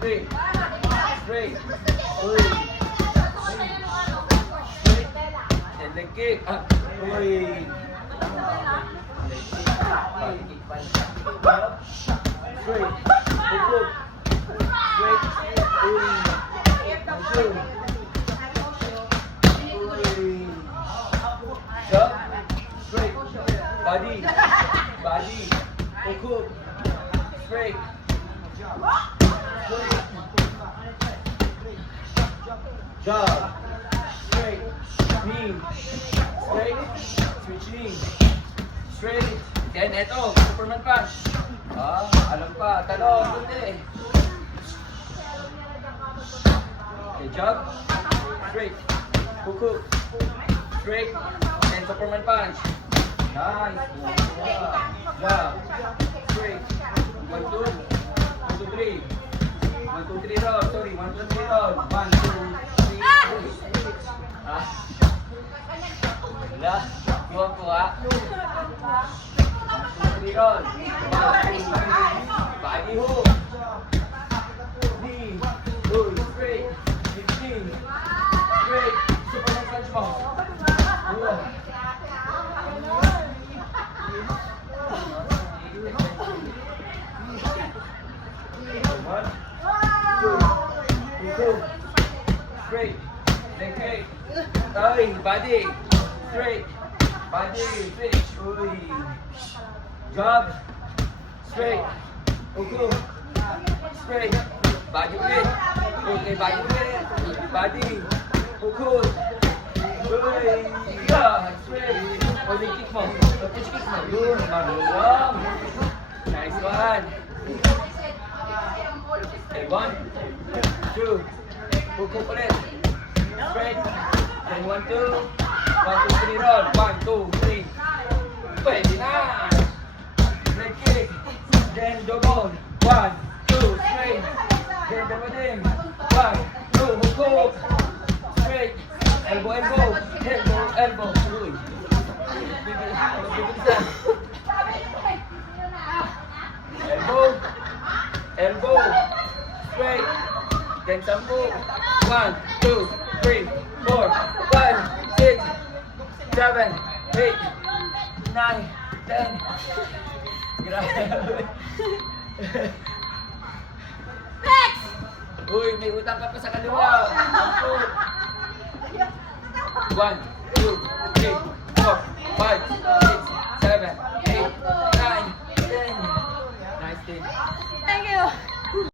3. Straight. Uy. And leg kick. Uy. Straight. Hook. Straight. Uy. Two. Uy. Jump. Straight. Body. Body. Hook. Straight. Straight. Jump. Straight. Knee. Straight. Switch knee. Straight. Then eto, Superman punch. Alam pa. Talon. Kundi. Okay, jump. Straight. Hook. Straight. Then Superman punch. Nice. Jump. Straight. 1, 2. 1, 2, 3. 1, 2, 3 roll. Sorry, 1, 2, 3 roll. 1, 2, 3. Wala. Buwan ko 1, 2, 3 roll. 1, 2, 3. Body hook. Knee. Uy, straight. 15. Straight. Superman punch mo. Straight, leg kick, body, straight, body, finish, uy, jump, straight, hook, straight, body ulit, okay, body ulit, body, hook, uy, yeah, straight, body kick mo, push kick mo, yun, marunong, nice one. Okay, 1, 2, hook ulit. Straight. Then 1, 2. 1, 2, 3 roll. 1, 2, 3. Pwede na. Leg kick. Then double. 1, 2, straight. Then double din. 1, 2, hook. Straight. Elbow, elbow. Elbow, elbow. Uy. Bibilisan. Elbow. Elbow. Straight. Then 10. 1, 2, 3, 4, 5, 6, 7, 8, 9, 10. Grabe. Uy, may utang ka pa sa kaliwa. 1, 2, 3, 4, 5,